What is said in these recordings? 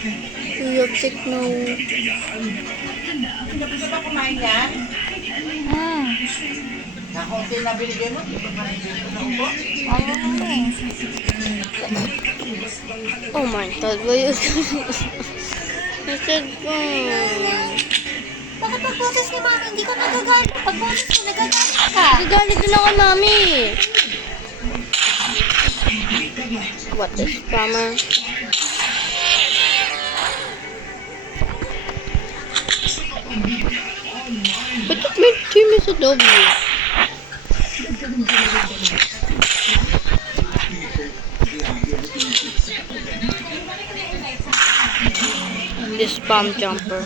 Kuya Tekno. Gusto ba kumain yan? Nakunti na binigay mo, di ba manibili mo na ubo? Ayaw mo eh. Oh my God, why you... I said, Bakit pag boses ni mami, hindi ka nagagalit? Pag boses mo, nagagalit ka. nagalit din ako, mami. What the spammer? Bakit may team is a W? This spam jumper.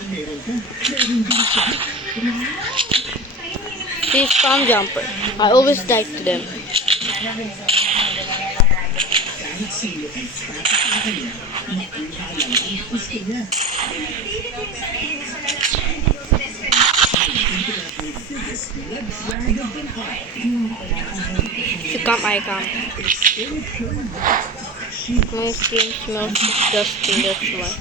This spam jumper. I always die to them. You come, I come. My skin smells disgusting, that's why.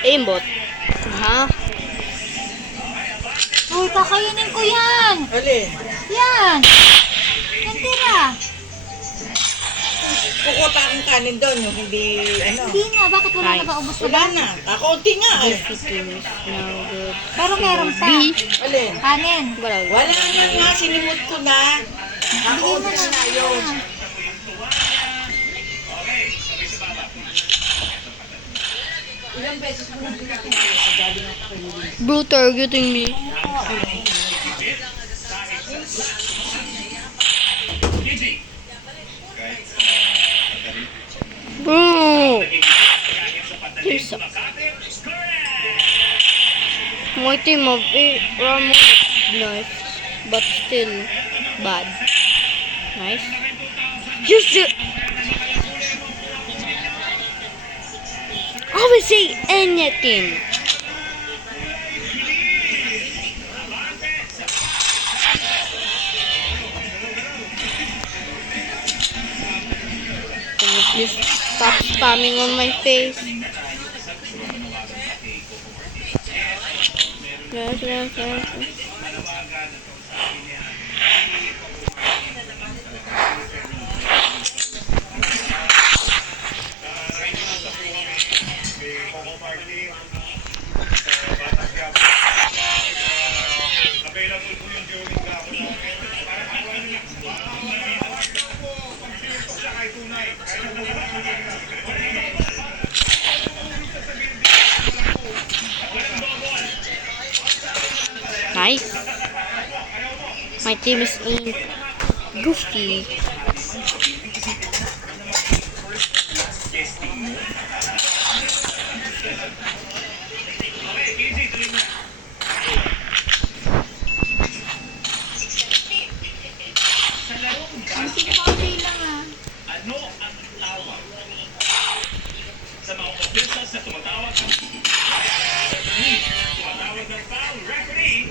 Aimbot. Ha? Uy, kakainin ko yan. Alin? Yan. Yan tira. Kukuha pa akong kanin doon, yung hindi, ano. Hindi nga, bakit wala na ba? Ubus na ba? Wala na. Kakunti nga eh. This team is now good. Pero meron pa. B. Alin? Kanin. Wala na nga, sinimot ko na. Kakunti na yun. Ilang beses mo nang pinakinayo sa galing at kayo. Bro, targeting me. Bro! You suck. My team of Ramos is nice, but still bad. Nice. Just the... I would say anything. Can you please stop spamming on my face? Yes. Nice. My team is in Goofy. Ang simple lang ah. Ano ang tawag sa mga officials na tumatawag ng foul referee?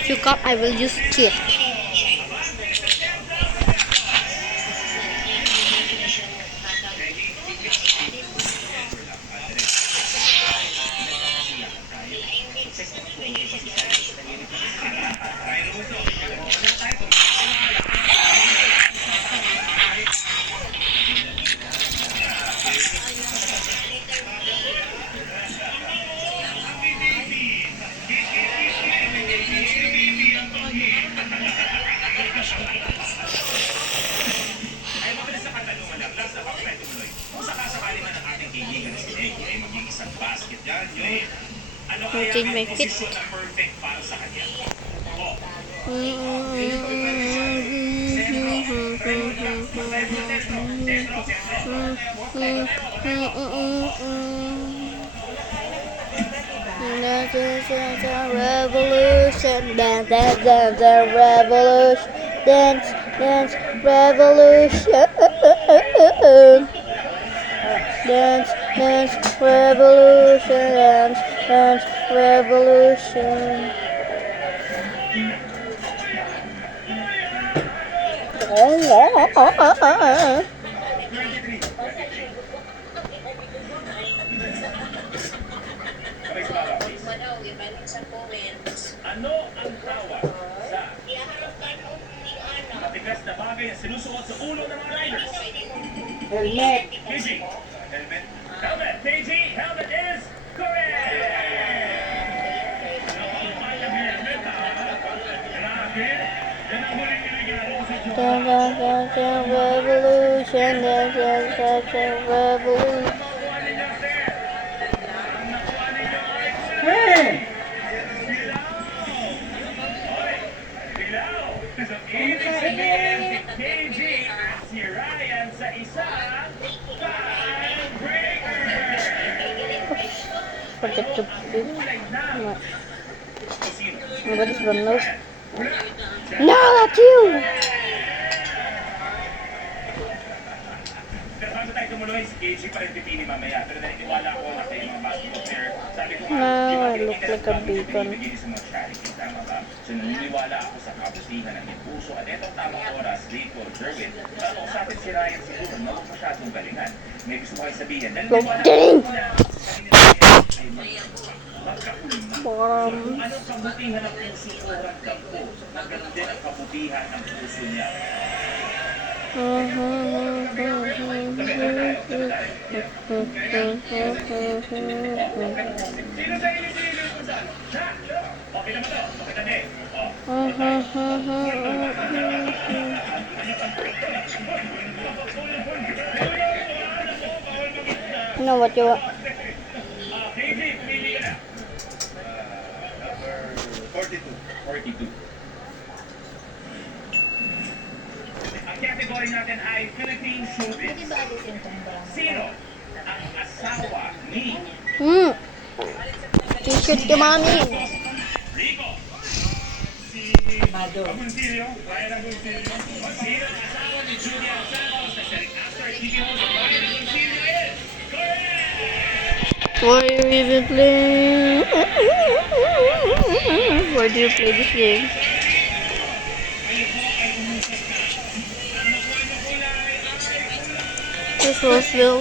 If you come, I will just cheat. kaya change my ang fit. posisyon na perfect para sa kanya? Oh, Dance, dance, dance, revolution, dance, dance, dance, dance, revolution, dance, dance, revolution, dance, dance, revolution, dance, dance, revolution. sabay sa baba, please. Ano ang tawag sa matigas na bagay na sinusuot sa ulo ng mga riders? Helmet. KG, helmet. Helmet. KG, helmet is correct! Napalupay ang helmet, ha? Grabe. Yan ang huling niligaro sa Dance, dance, dance, dance, revolution, dance, dance, dance, dance, revolution. Nakuha ninyo, sir. Ang nakuha ninyo ay Hey! Dilaw! So, ibig sabihin si KG at si Ryan sa isa, tiebreaker! Protective fit. Kulay na! Sino? Nobody's gonna know. No, that's you! Pero bago tayo tumuloy, si KG pa rin pipili mamaya. Pero naniniwala ako na kayo mga basketball player. Sabi ko No, I look like a beacon. Bigyan sa mga charity, tama ba? So naniniwala ako sa kabutihan ng puso at itong tamang oras, Rico, Jerwin. Pero kung sa atin si Ryan siguro, na huwag masyadong galingan. May gusto ko kayo sabihin. Naniniwala Dang! ako na kanina ay magkakulma. Bottom. Anong kabutihan ng puso ko at kampo? Agad din ang kabutihan ng puso niya. Sino sa inyo sinilip mo saan? Siya! Okay naman to. Okay na din. Oh. You know what you want? KG, pili ka na. Number 42. 42. Ang category natin ay Philippine Showbiz. Sino ang asawa ni T-shirt ni Mami. Rico? Si Amado. Agoncillo? Ryan Agoncillo? Sino ang asawa ni Julia Santos na siya actor at TV host ng Ryan Agoncillo is correct! Why are you even playing? Why do you play this game? This was Bill.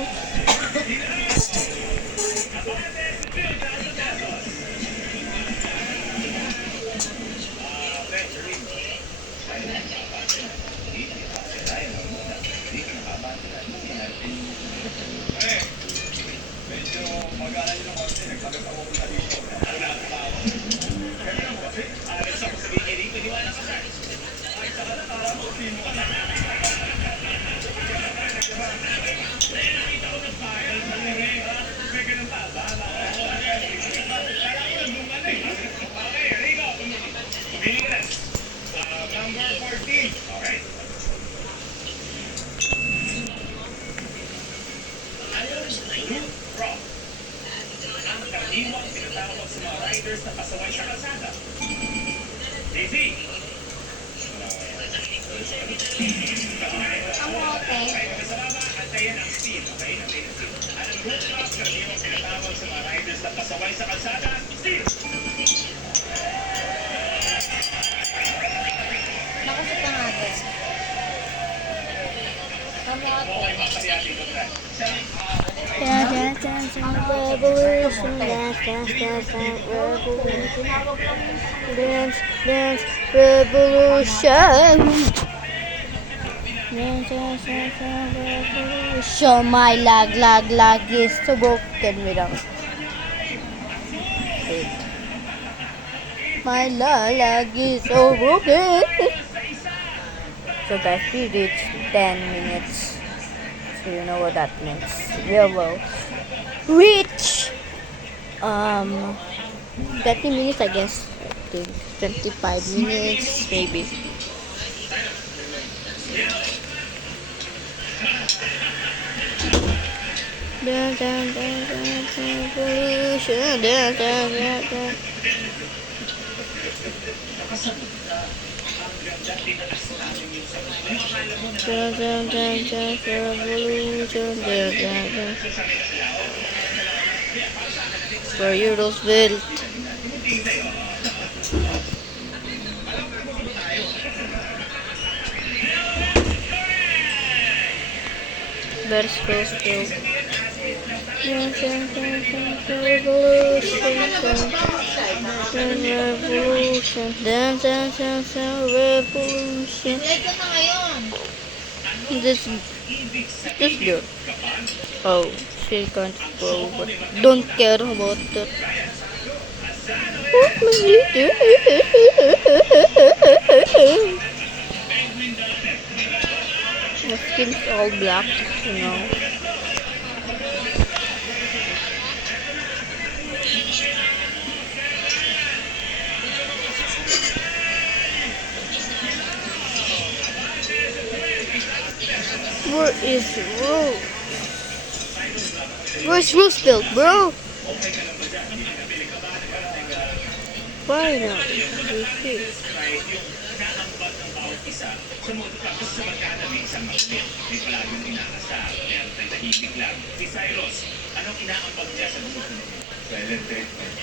Number 14. Okay. Root Rock. Ang karaniwang tinatawag sa mga riders na pasaway sa kalsada. Daisy. Kamote. Sa baba, antayin ang speed. Okay? Antayin ang speed. Anong root rock karaniwang tinatawag sa mga riders na pasaway sa kalsada? Speed. Nakasip ka nga din. Kamote. Okay, mapayati ko na. Dance, dance, dance, dance, revolution. Dance, dance, dance, dance, revolution. Dance, dance, revolution. Dance, dance, dance, dance, revolution. My lag is so broken. Wait lang. Wait. My lag is so broken. So guys, we reached 10 minutes. So you know what that means. We will reach 30 minutes, I guess. I think 25 minutes, maybe. Dun, dun, dun, dun, dun, revolution, dun, dun, dun, dun. Dun, dun, dun, dun, revolution, dun, dun, dun. For you, Roosevelt. There's Roosevelt. Dun, dun, dun, dun, revolution, dun, dun, revolution, dun, dun, dun, dun, revolution. Late ka na ngayon. This girl. Oh, she can't go, but don't care about that. What will you do? My skin's all black, you know. Where is Rose? Where's Roosevelt, bro? Why not? Si Cyrus, anong inaambag niya sa susunod? Silent treatment.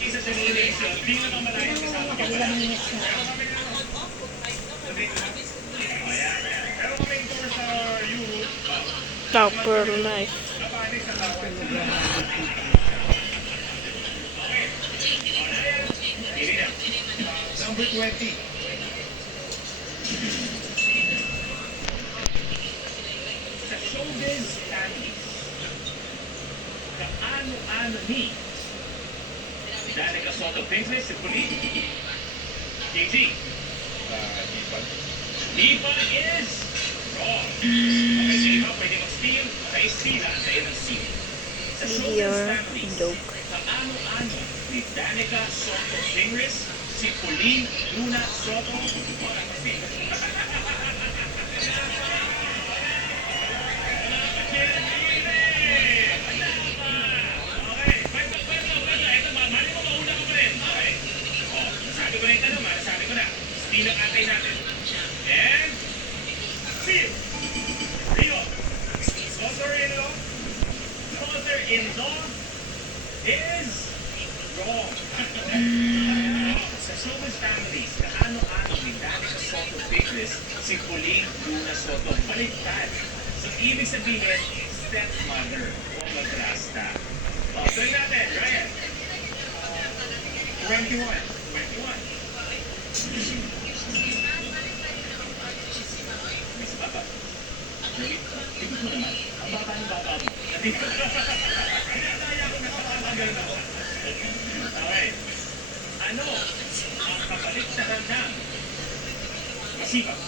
Isa sa simulation, di naman malayan kasama ka pala. Pero kaming tour sa Europe, Super nice. number 20. Sa showbiz families, kaano-ano ni Danica Soto Business si Police. KG. Lipa is wrong. Okay, si Lipa pwede mag-steal, kay steal ang tayo ng steal. Sa showbiz You're families, dope. kaano-ano ni Danica Soto Business si Pauline Luna Soto. Sabi ko na yung tanong, sabi ko na. Steal ang atay natin. And, steal. Rio. Daughter-in-law. Daughter-in-law is wrong. Sa showbiz families, kaano-ano ni Danica Soto Business si Pauline Luna Soto baliktad. So, ibig sabihin, stepmother o madrasta. O, try natin, Ryan. 21. 21. Miss Papa. Ibig mo naman, ang bata ng bata mo. Kaya ko nakapatagal na. Okay. Ano ang kabaliktaran ng masipag?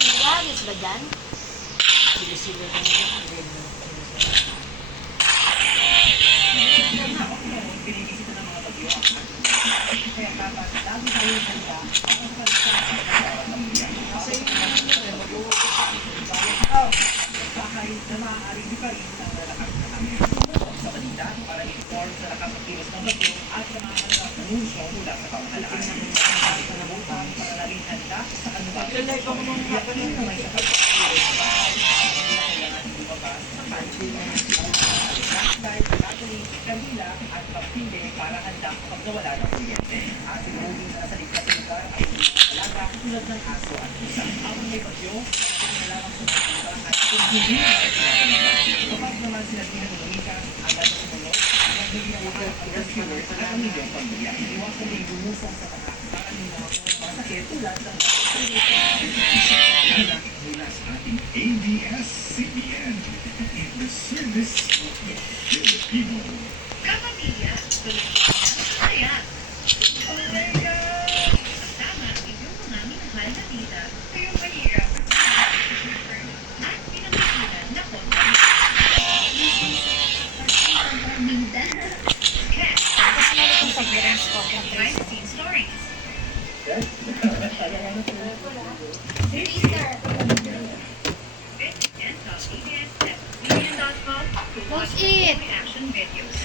Nagagis ba dyan? Binibisita ng mga bagyo ang kaya dapat lagi tayo handa ang pagkakasama ng bawat pamilya. Kasi bahay na maaaring di pa rin ng lalakas na kami. Sa balita para inform sa lakas ng kilos ng bagyo at namahanap ng uso mula sa pamahalaan. At panabutan para naging handa sa anumang yakin na may sapat dahil sa gagawin, kanila at pagpili para handa kapag nawala ng kuryente. At inuwi na sa ligtas na lugar ay alaga tulad ng aso at pusa. Ang may bagyo, ay lamang sa mga paraan kung hindi na kapag naman sila din ang lumikas, agad na sumunod, nagbili ang lahat ang rescuer sa kanilang pamilya. Iwasan din lumusong sa taas para hindi mga masakit tulad ng mula sa ating ABS-CBN, the service of the Filipino. Kapatid, Kaya, oh my God! Kasama ang inyong mga minahal na tita. Kayong mahirap. At pinamitilan na kontrabida. Cat, Tapos meron kong sa grams ko. behind-the-scenes stories. And PBS.com to watch What's it? action videos.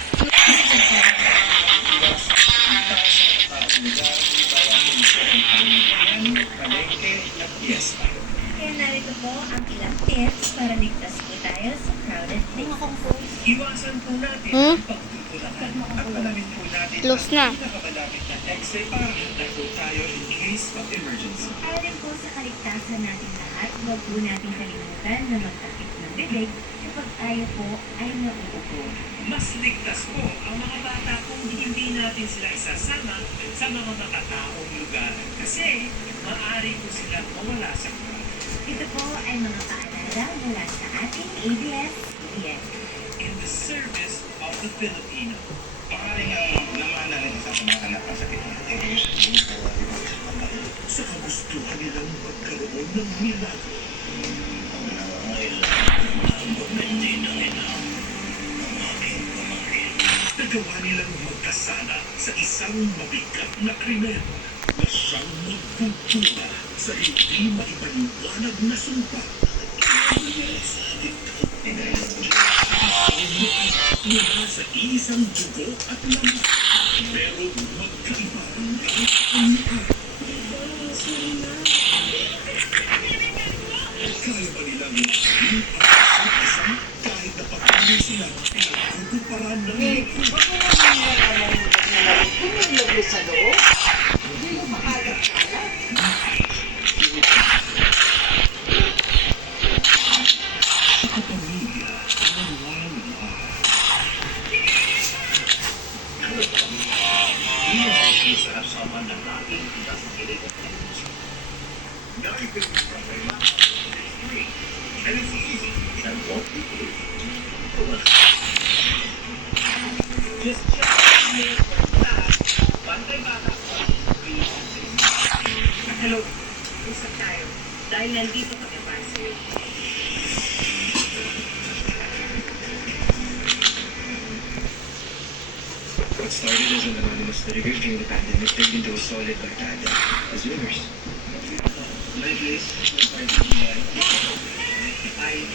Kaya narito po ang ilang tips para ligtas po tayo sa crowded places. Iwasan po natin Hmm? ang pagtutulakan at alamin po natin Close na. ang pinakamalapit na exit para handa po tayo in case of emergency. Para rin po sa kaligtasan natin lahat, huwag po natin kalimutan na magkapit ng bibig kapag tayo po ay nauupo. Mas ligtas po ang mga bata kung hindi natin sila isasama sa mga makataong lugar kasi maaari po silang mawala sa crowd. Ito po ay mga paalala mula sa ating ABS-CBN. In the service of the Filipino. Pakaring naman na rin sa mga napasakit ng Sa kagustuhan nilang magkaroon ng milagro. Nagawa nilang magkasala sa isang mabigat na krimen na siyang magpupula sa hindi maipaliwanag na sumpa. Mula sa isang dugo at laman, pero magkaiba ang kanilang. Kaya ba nilang hindi ang isa't kahit na patuloy sila pinagkukumparan ng Kumilagay sa loob? Hindi mo makalat-kalat. sa kapamilya ng walang sa sama ng laging pintas ng kilig at television. Dahil pinagkukumparan and it's easy. And what we do, Just check the mail for lahat. Bantay bata. Hello, usap tayo. Dahil nandito kami para sa'yo. what started as an anonymous litigant during the pandemic turned into a solid barkada as winners. Lately, I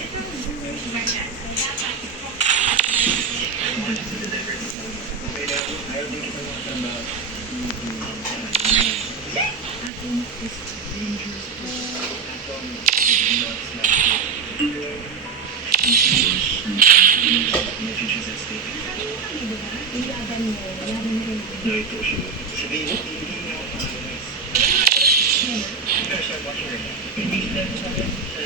Ito ang buhay barkada. Dapat wanted to deliver. Okay na, ayaw din kita makatanda. atin is dangerous po. Atom is not snapping. My future's at stake. Nakalimutan mo, di ba? Yung laban mo, laban mo rin. No, ito siya. Sabihin mo, hindi mo ako pangalas. Because I'm watching her. Hindi sila sabi sa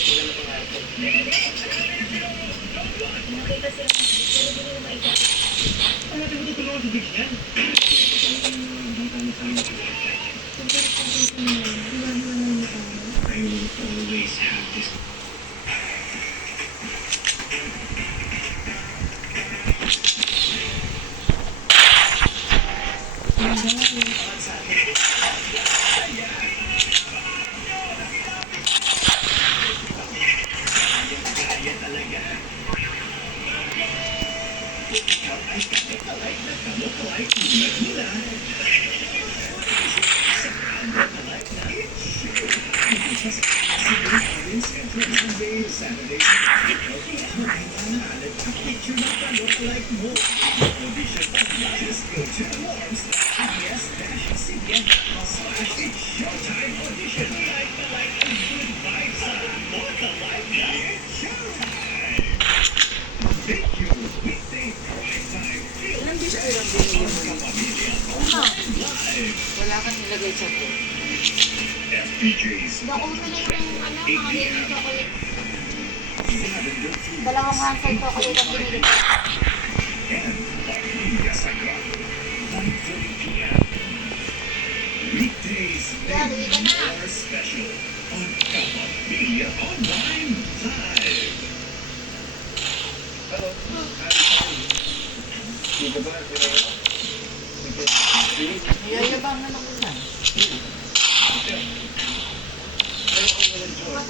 wala na pangarap ko. Nakita sila ng pero hindi nila maita. Ano natin mo tutulungan sa Big yan? I will always have this. Kaya talaga. Ikaw ay kalit-alike na kamot-alike tulad nila. Saturday, picture ng kamot-alike mo. Audition at just go to the forms. Yes-CBN.com/it's showtime audition. Like and good vibes sa kamot-alike na it's showtime. Thank you. Weekday prime time. Ilang beses ko lang binili mo yun? Pamilya live. Wala kang nilagay sa to. FPJ's Bako na lang yung ano, mga ganyan chocolate. 7 Dalawang handful chocolate ang binili ko. and Pamilya Sagrado, 1:30 p.m. Weekdays Yeah, made uwi ka na. more special on Kapamilya Online Live.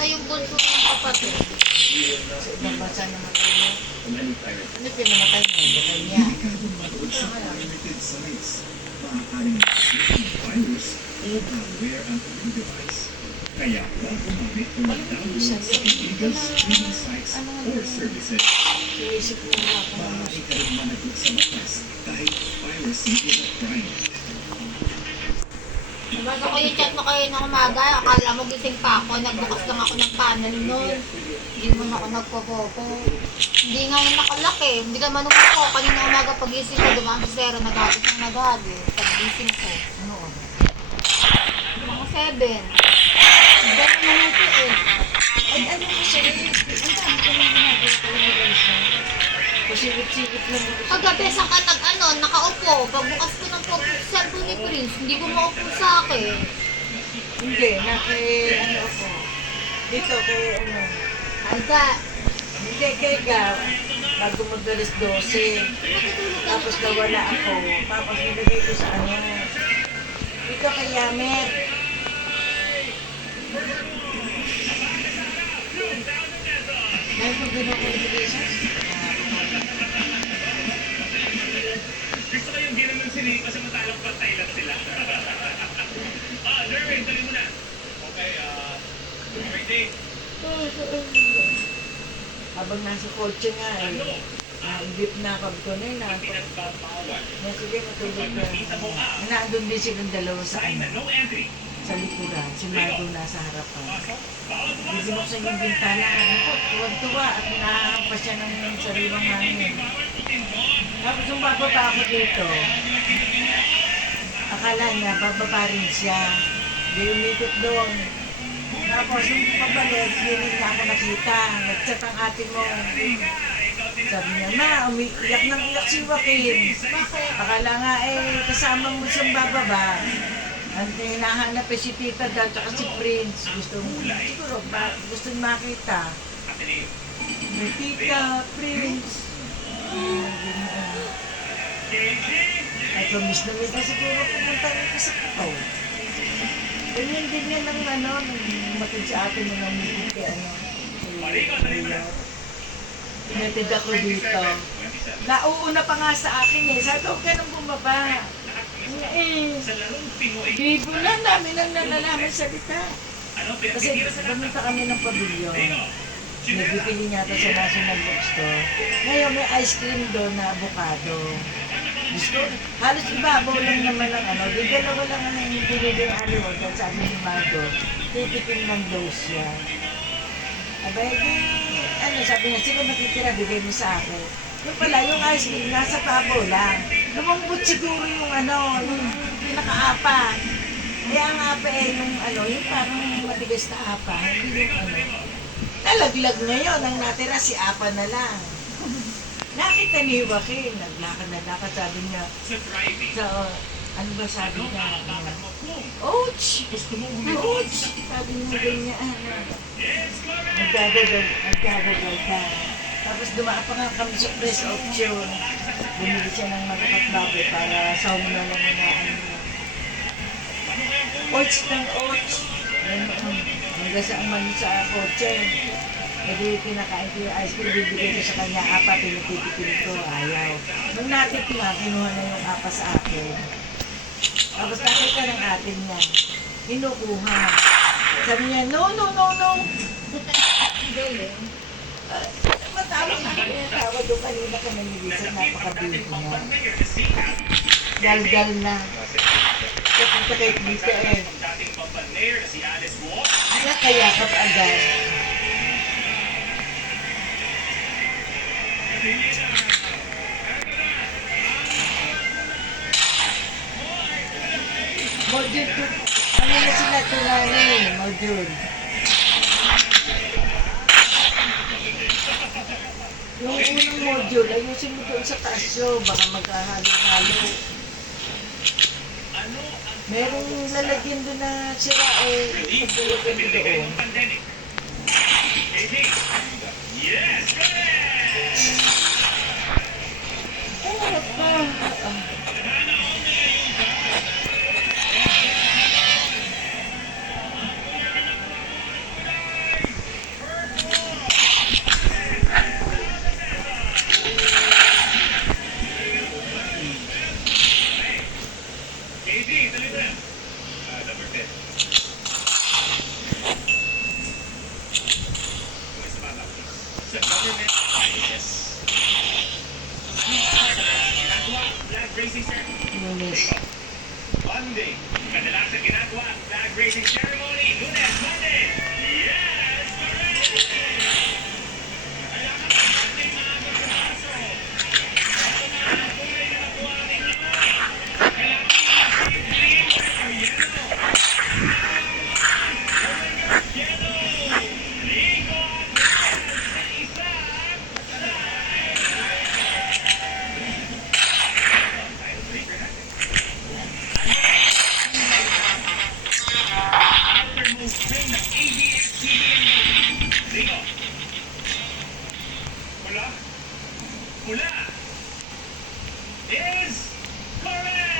namatay yung bunso ng kapatid. Sa ibang bansa namatay niya. Ano pinamatay niya? Bakay niya. Bukod sa limited size, maaaring makasip ng virus o malware ang inyong device. Kaya huwag gumamit o mag-download sa illegal streaming sites or services. Iisip mo nga ako. Maaari ka rin managot sa batas kahit piracy is a crime. Nabasa ko yung chat mo kayo ng umaga. Akala mo gising pa ako. Nagbukas lang ako ng panel noon. Hindi mo na ako nagpo-popo. Hindi nga yung nakalak eh. Hindi ka manunod ko. Kanina umaga pag-gising ko, dumaan si Zero. Nag-aapit ng nag-agi. Pag-gising ko. Ano oras? Mga 7. Dahil naman ito eh. Ay, ano kasi, ang dami ko nang ginagawa ko yung relation. Pasigit-sigit lang ako. Kagabi sa ka nakaupo. Pagbukas ko ng cellphone ni Prince, hindi ko maupo sa akin. Hindi, ano ako. Dito, kay ano. Alga, Hindi, kay Gaw. Bago mag-alas 12. Tapos nawala ako. Tapos nilagay ko sa ano. Dito kay Yamet. Dahil ko ginawa ko yung relations. Gusto ko yung ginanon si Nico samantalang patay lang sila. Jermaine, tuloy mo na. Okay, everything. Habang nasa kotse nga eh. Beep na ako ko na yun. Pinagbabawal. Sige, matulog na. Naandun din silang dalawa sa Sign ano. na no entry. Sa likuran. Si Margo nasa harapan. Bawal Bibinuksan yung bintana. Ako, tuwag-tuwa at nahampas siya ng sariwang hangin. Tapos nung bababa ako dito, akala niya, bababa rin siya. Di umikot doon. Tapos nung pabalik, hindi niya ako nakita. Nag-chat ang ate mo. Sabi niya, ma, umiiyak ng iyak si Joaquin. Akala nga kasama mo siyang bababa. Ang hinahanap si tita daw, tsaka si Prince. Siguro, gusto makita. May tita, Prince. Ay, promise na may siguro pumunta rin kasi ito. Ganyan din yan ang nang matid sa atin ng namigit kay Pinatid ako dito. Nauuna pa nga sa akin eh. Sabi ko, huwag ka nang bumaba. Sa larong Pinoy. Bibo na namin ang nalalaman salita. Ano, Kasi pumunta kami ng pabilyon. Nagbibili niya ito sa National Bookstore. Ngayon may ice cream doon na avocado. Gusto, halos ibabaw lang naman ang ano. Di dalawa lang ang binili ng aliwag. At sabi ni Margo, titikin ng daw siya. Abay, sabi niya, sige matitira, bigay mo sa akin. Yung pala, yung ice cream, nasa pabo lang. Lumambot siguro yung yung pinaka-apa. Kaya ang apa yung parang matigas na apa. Hindi yung nalaglag na yun, ang natira si apa na lang. Nakita ni Joaquin, naglakad, sabi niya, ano ba sabi niya? Ouch! Ouch! Sabi niya ganyan. Nagdadagal ka. Tapos dumaan pa nga kami sa press option. Bumili siya ng magakat baboy para sa na lang na ouch ng ouch. Hanggang sa umano sa kotse. Hindi pinakain ko yung ice cream, bibigay ko sa kanya apa, pinatitikin ko, ayaw. Nung natitima, kinuha na yung apa sa akin. Tapos nakita ng atin niya, kinukuha. Sabi niya, no. Matawag na kami, tawag doon kanina ka nanilisan, napakabili niya. Dal-dal na. Kapunta kay Tita nakayakap agad. Module 2. Ano na sila tunanin? Module. Yung unang module, ayusin mo doon sa tasyo. Baka magkahalo-halo. Merong lalagyan doon na sira paglalagyan mo doon. Yes, Ay, harap ka. Lunes. Monday. Kadalasan ginagawa ang flag raising ceremony. Lunes, Monday. Yes! Correct! Kailangan pa natin maaga pumasok. Ito na ang kulay na nakuha ninyo. Kailangan nyo mag-green or yellow. Yellow! Ligo at sa isang title breaker natin. Outermost ring ng ABS-CBN. Ligo. Pula. Pula. Is correct!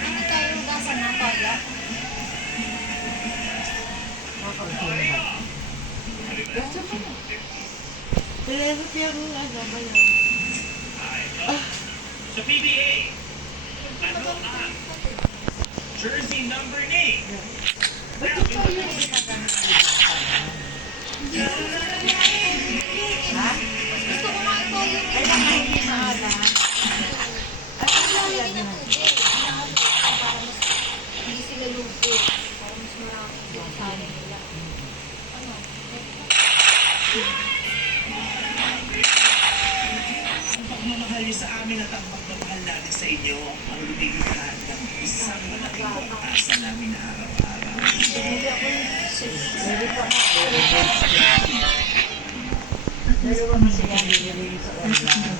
Hindi tayo hugasan ng toyo. Pero yung ano ba yun? Sa PBA, ano ang jersey number 8? Ba't ito yung ginagamit ha? Gusto ko nga ito yung Ay, baka hindi maaga. At ang layag hindi na na. tubig. Kailangan ko para mas hindi sila lupo. Para mas marami yung sana nila. Ano? Ang pagmamahal niyo sa amin at ang pagmamahal natin sa inyo ang lumilihan ng isang malaking pag-asa namin na araw-araw. Meron pa nga. Meron pa kasi yan nililihin sa online.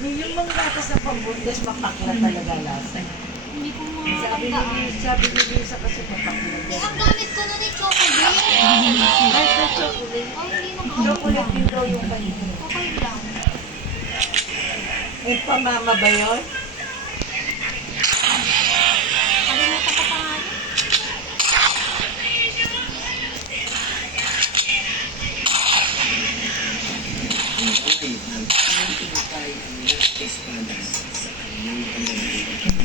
Yung mga gatas na pambundes, mapakla talaga lahat. Hindi ko Sabi matandaan. ni Lisa kasi mapakla Eh, yan. ang gamit ko na ni chocolate. Ay, sa chocolate. Oh, hindi na Chocolate din daw yung kanina. Okay lang. May pamama ba yun? Kalimutan ko pa nga yun. Ang buhay ng pinintay ang Las Espadas sa kanyang pamamagitan.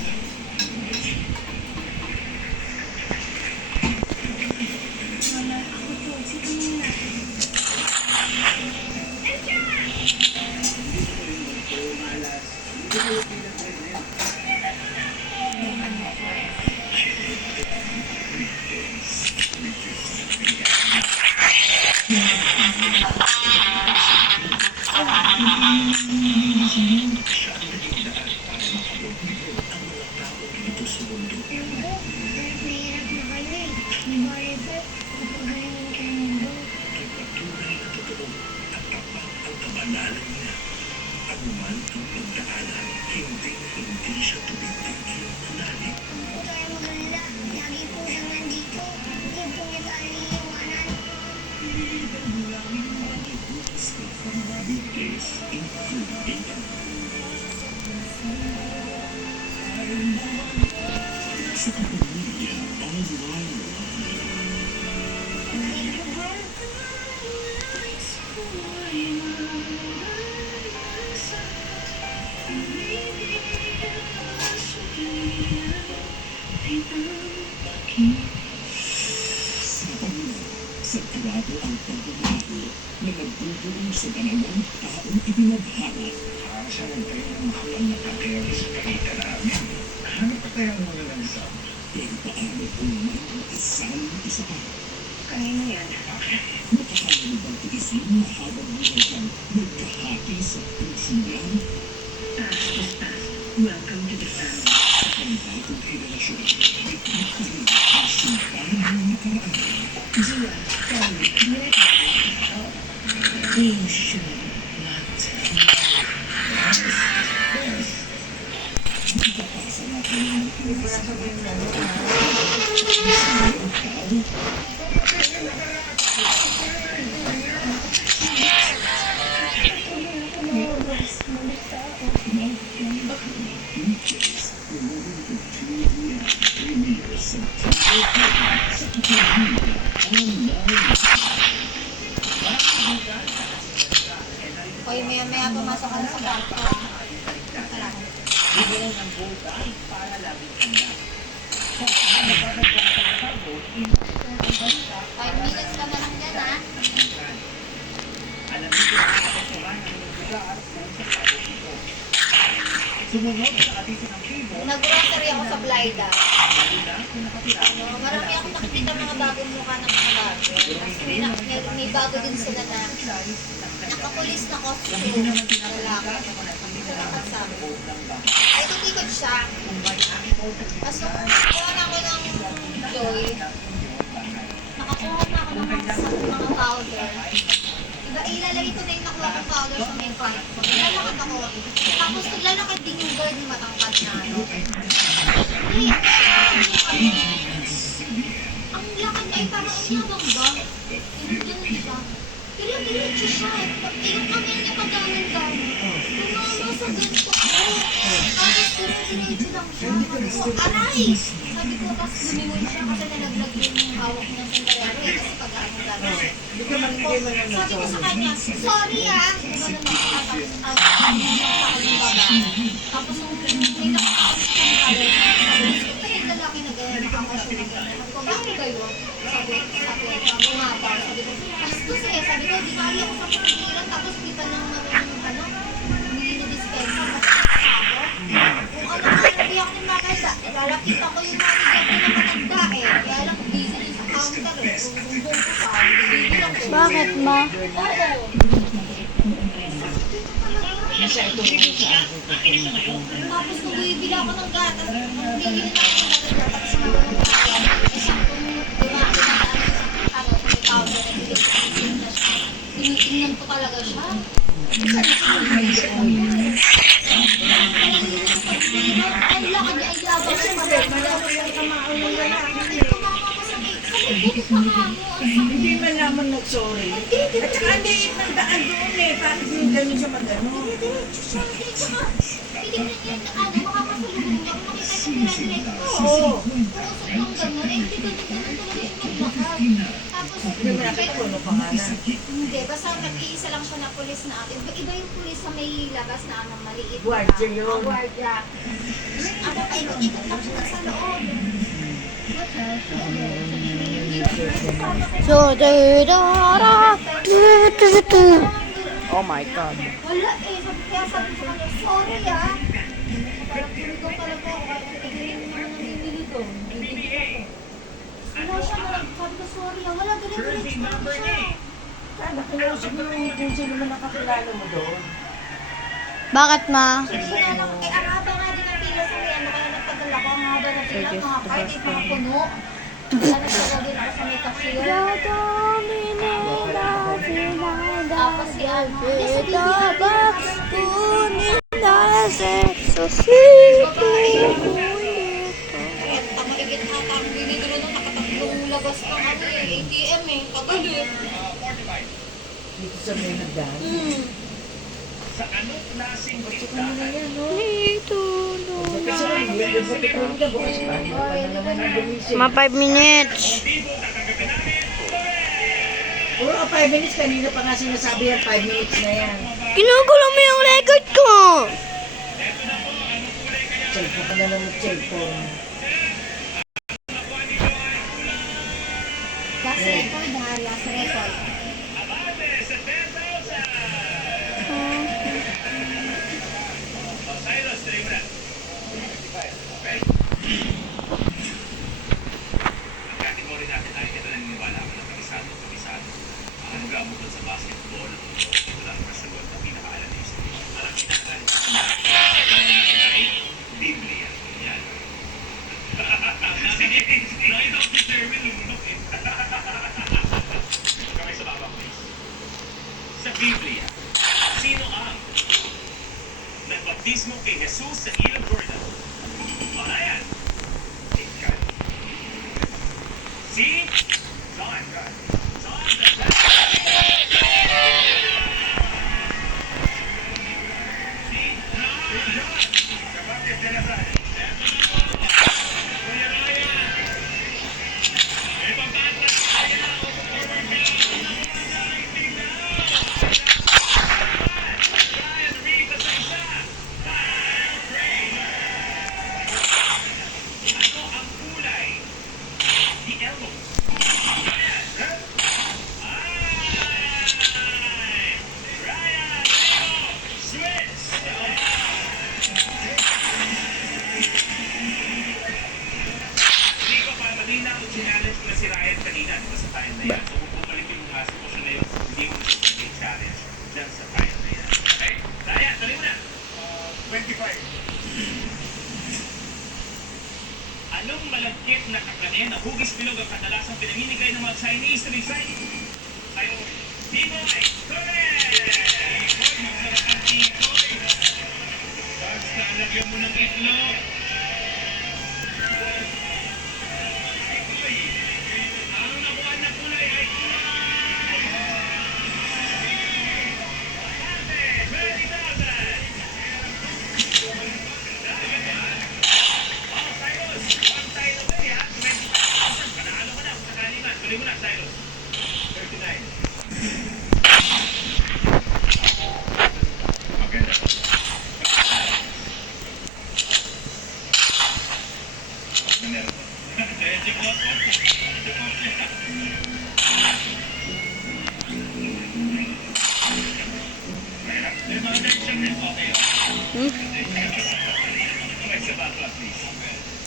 Sagrado ang pagbabago na nagbubuo sa dalawang taong ibinagharap. Siya lang kayo ng mahal na kakayari sa pagitan namin. Hanap pa tayo muna ng isa. Pero paano kung may isang isa pa? Kanino yan? Makakano bang tiisin na habang buhay kang nagkahati sa puso niya? Past is past. Welcome to the family. Sa panibagong henerasyon, bitbit pa rin ang simbahan ng nakaraan. Zia, tell me, direct mo. You should not Magpapasa natin ng Wala sabihin na ano. isang tao. Hoy, maya-maya pumasok ka na sa barko. Tara. 5 minutes ka na lang dyan, ha? Sumunod sa ating sinangkibo, Nag-grocery ako sa Blyda. Marami ako nakikita mga bagong mukha ng mga bago. Tapos may bago din sila na nakapulis na costume. Lalaki. Nakakat sa akin. Ay, tutikot siya. Tapos nakakuha na ako ng Joy. Nakakuha na ako ng mga powder. Ilalagay ko na yung nakuha kong powder sa may pipe ko. Nilalakad ako. Tapos naglalakad din yung guard ni matangkad na ano. Hindi. Ang lakad niya ay parang umiabang ba? Ganun siya. Pero diretso siya. Yung kamay niya pagkanan-ganan. Tumama sa ganito ko. Tapos diretso lang siya. Aray! Sabi ko, tapos lumingon siya kasi nalaglag yung hawak niya sa sombrero. Kasi pag-ano gagawin. Hindi ka manigay man ng Sabi ko sa kanya, sorry ah! Ganun ako tapos sa kanyang baba. Tapos nung may nakakasok sa mga sabi ko, yung lalaki na gano'n, nakakasok na gano'n. Sabi ko, bakit kayo? Sabi ko nga ba? Sabi ko, bastos eh. Sabi ko, di bali ako sa pagkikilan tapos kita ng ano, hindi na-dispensa. Ako. Kung ano nga, hindi ako yung makasa. Lalakita ko yung manager ko na matanda eh. Kaya lang, busy din sa counter eh. Bumbong ko pa. Busy lang ko. Bakit, ma? Nasa ito sa ako. Tapos nung bibili ako ng gatas, nung bibili na ako ng gatas, tapos sumama ng gatas, saktong dumaan na ano, sa may powder, tinitingnan ko talaga siya. Ang lakad niya ay labang siya. Tumama ko sa may buto pa nga mo. Hindi man naman nag-sorry. At saka hindi nagdaan doon eh. Bakit yung gano'n siya mag-ano? Oo. Hindi mo nakita ko ano pangalan. Hindi, basta nag-iisa lang siya na pulis na atin. Iba yung pulis sa may labas na anong maliit. Guardia yun. Guardia. Ako pa ikot lang siya sa loob. So, oh my God. Wala eh. Kaya sabi ko kanya, sorry ah. Parang tuligaw talaga ako. Hindi naman namimili doon. Bibili ako. Wala siya na. Sabi ko, sorry ah. Wala, diretso lang siya. Sana kinausap mo kung sino man nakakilala mo doon. Bakit, ma? Hindi nga lang. Eh, ang haba nga din ang pila sa may ano. Kaya nagtagal ako. Ang haba ng pila. Mga kahit ay mga puno. Kaya nagtagal din ako sa may cashier. Tapos si ano. Yes, hindi Kaya tamaligit ata ang binibili nung nakatatlong labas ng ano eh, ATM eh. Kagalit. Dito sa may nagdaan. Sa anong klaseng Kasi lang, hindi ko pitulog na bukas pa. Hindi pa na naman ang gumising. Ma, 5 minutes. Puro ka 5 minutes. Kanina pa nga sinasabi yan, 5 minutes na yan. Ginugulo mo yung record ko. Cellphone ka na lang ng cellphone. Last record ha, last record. abate sa 10,000? Silas, tuloy mo na. Okay? Ang category natin ay ito na niniwala ka ng kabisado. Ang mag-aabot sa basketball, ito lang ang sagot na pinaka-analyst. Ang pinaka-analyst ay Biblia. Yan. Nakita ko si Jeremy lumunok eh. Kamay sa baba, please. Sa Biblia, sino ang nagbaptismo kay Jesus sa ilog Jordan? Wala yan. Ikaw. Si John. John the Baptist. Si John. The Baptist de Nazareth. Kuya Ryan. May pagtatras kaya ako sa forward bilang. Ryan, read the isa. Fire prayer. Ano ang kulay? The elbows. Ryan. lalong malagkit na kakanin na hugis bilog ang kadalasang pinamimigay ng mga Chinese resign. Ay, Tikoy! Correct! Tikoy, masarap ang tikoy. Basta lagyan mo ng itlog. Tikoy, ang nakuha na kulay ay tuloy mo na, Cyrus. 39. Maganda. Meron. Hmm?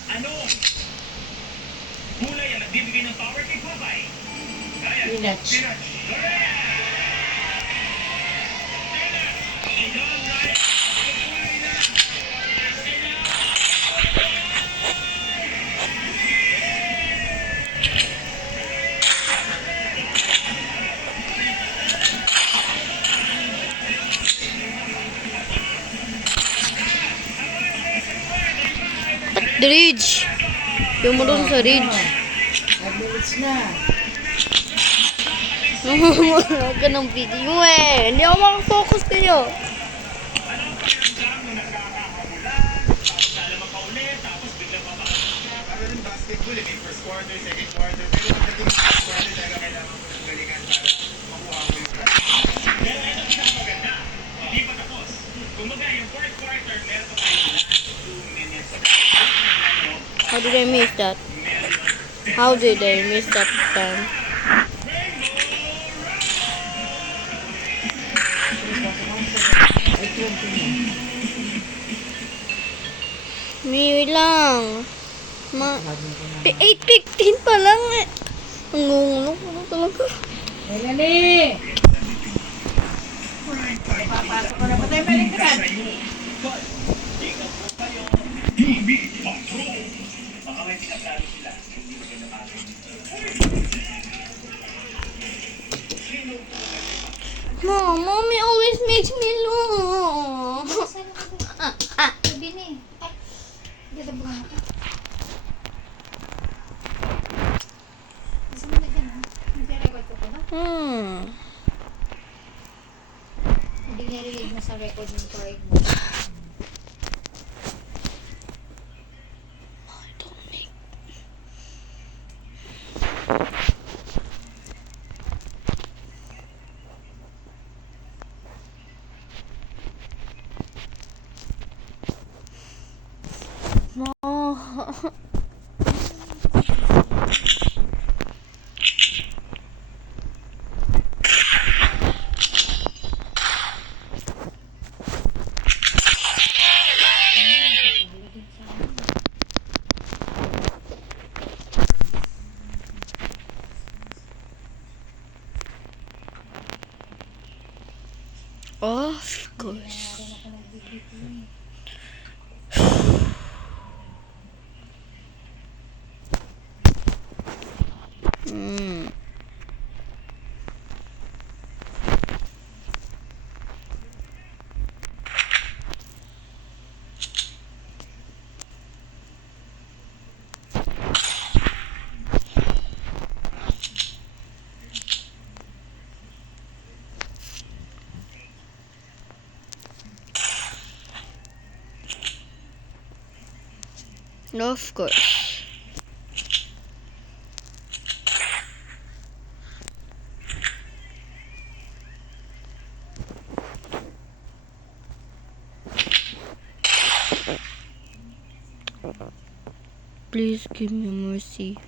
Ano? Gulay ang nagbibigay ng power kay Popeye. Kaya, Spinach. spinach. Correct! Ikaw, Ryan. Gulay na. At the ridge. Yung mo doon sa ridge. 5 minutes na. Wala ka ng video eh. Hindi ako makafocus kayo. Ano ang pakiramdam nung nagkakahabulan, tapos lalaman pa ulit, tapos biglang babalik? Para rin basketball, may first quarter, second quarter. Pero pagdating sa first quarter, talaga kailangan mo ng galingan para makuha mo yung prize. Pero ito ang pinakaganda. Hindi pa tapos. Kumbaga, yung fourth quarter, meron pa tayong last 2 minutes. How did I miss that? How did I miss that time? Ay, 20 na. Wait lang. Sabi ko na. 8:15 pa lang eh. Ang ngulo ko na talaga. Melanie! Papasok ko na pa tayo maligran. TV Patrol. Baka may pinagdalo sila. Hindi mo pinapasok. Mom, mommy always makes me laugh. Sabi ni. Ay, ganda ba nga? Gusto mo na gano'n? Nag-record ko pa ba? Hindi narinig mo sa record ng card mo. Don't make. No. Of course. Of course. Please give me mercy.